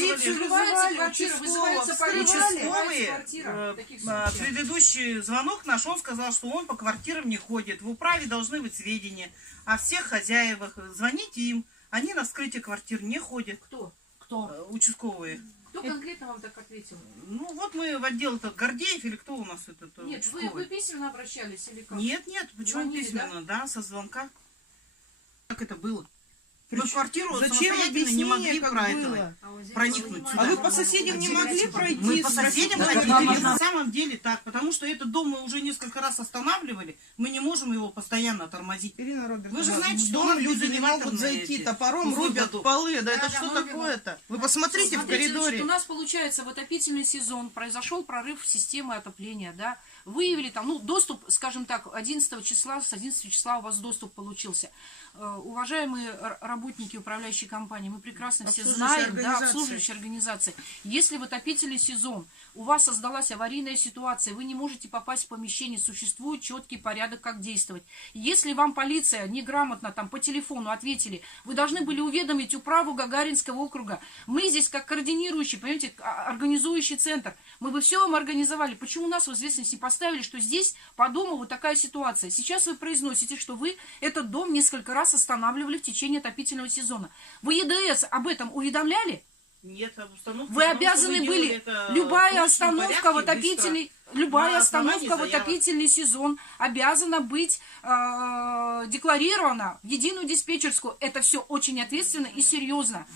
Полицию вызывали, участковые, предыдущий звонок наш, он сказал, что он по квартирам не ходит. В управе должны быть сведения о всех хозяевах. Звоните им. Они на вскрытие квартир не ходят. Кто? Участковые. Кто конкретно вам так ответил? Ну, вот мы в отдел Гордеев или кто у нас этот Нет, участковый? вы письменно обращались или как? Нет, почему Звонили, письменно? Да, со звонка. Как это было? Мы Причем- в квартиру Зачем самостоятельно не могли объяснение, как было? проникнуть. А вы по соседям не могли пройти? Мы по соседям спросить, ходили. как На самом деле так, потому что этот дом мы уже несколько раз останавливали, мы не можем его постоянно тормозить. Ирина Робертовна, Вы же знаете, в что у дом нас люди не безэлеваторные могут зайти, эти, топором к рубят выходу. полы. Да, это Да, что да, такое-то? Вы посмотрите в Смотрите, коридоре. значит, у нас получается в отопительный сезон произошел прорыв системы отопления, да, выявили там, ну, доступ, скажем так, 11 числа, с 11 числа у вас доступ получился. Уважаемые работники управляющей компании, мы прекрасно все знаем, да, обслуживающие организации, если в отопительный сезон у вас создалась аварийная ситуация, вы не можете попасть в помещение, существует четкий порядок, как действовать. Если вам полиция неграмотно там по телефону ответили, вы должны были уведомить управу Гагаринского округа. Мы здесь как координирующий, понимаете, организующий центр. Мы бы все вам организовали. Почему нас в известность не поставили, что здесь по дому вот такая ситуация? Сейчас вы произносите, что вы этот дом несколько раз останавливали в течение отопительного сезона. Вы ЕДС об этом уведомляли? Нет, обстановка. Вы обязаны были, любая остановка в отопительный, сезон обязана быть декларирована в единую диспетчерскую. Это все очень ответственно и серьезно.